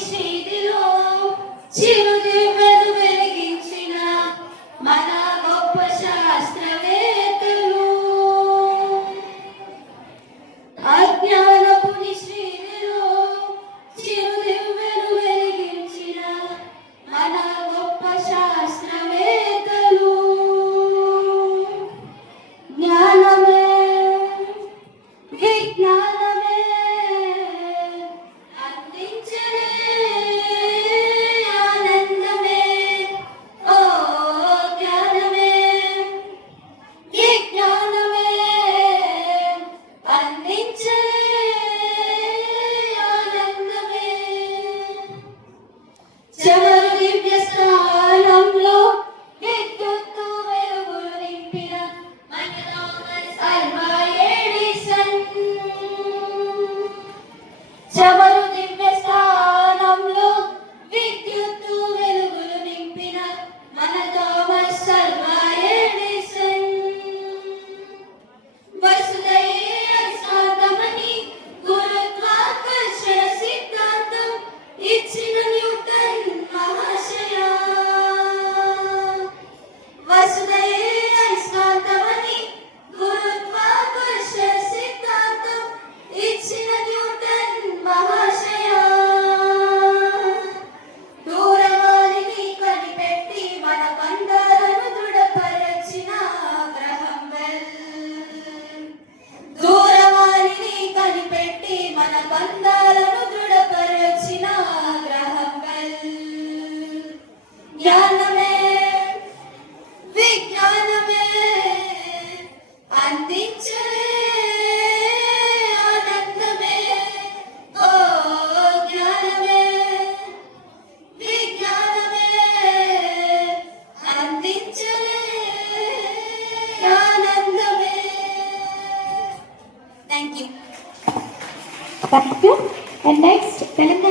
శ్రీదిలో చిరుదివ్వెలు వెలిగించిన మన గొప్ప శాస్త్రవేత్తలు అజ్ఞానపు శ్రీదిలో చిరుదివ్వెలు వెలిగించిన మన గొప్ప శాస్త్రవేత్తలు జ్ఞానమే విజ్ఞానమే అందించలే ఆనందమే ఓ జ్ఞానమే విజ్ఞానమే అందించలే ఆనందమే చెమరు దివ్య స్థానంలో విద్యుత్తు వెలుగులు నింపిన మన థామస్ అల్వా ఎడిసన్ చెమరు దివ్య స్థానంలో విద్యుత్తు వెలుగులు నింపిన మన థామస్ అల్వా ఎడిసన్ వసుదయే అయస్కాంతమని గురుత్వాకర్షణ సిద్ధాంతం ఇచ్చిన న్యూటన్ మహాశయ వసుదయే అయస్కాంతమని గురుత్వాకర్షణ సిద్ధాంతం ఇచ్చిన న్యూటన్ మహాశయ దూరవాణిని కనిపెట్టి మన బంధాలను దృఢపరచిన గ్రహం బెల్ దూరవాణిని కనిపెట్టి మన బంధాలను దృఢపరచిన గ్రహం బెల్ జ్ఞానమే విజ్ఞానమే అందించలే ఆనందమే ఓ జ్ఞానమే విజ్ఞానమే అందించలే ఆనందమే. Thank you. And next, Telangana.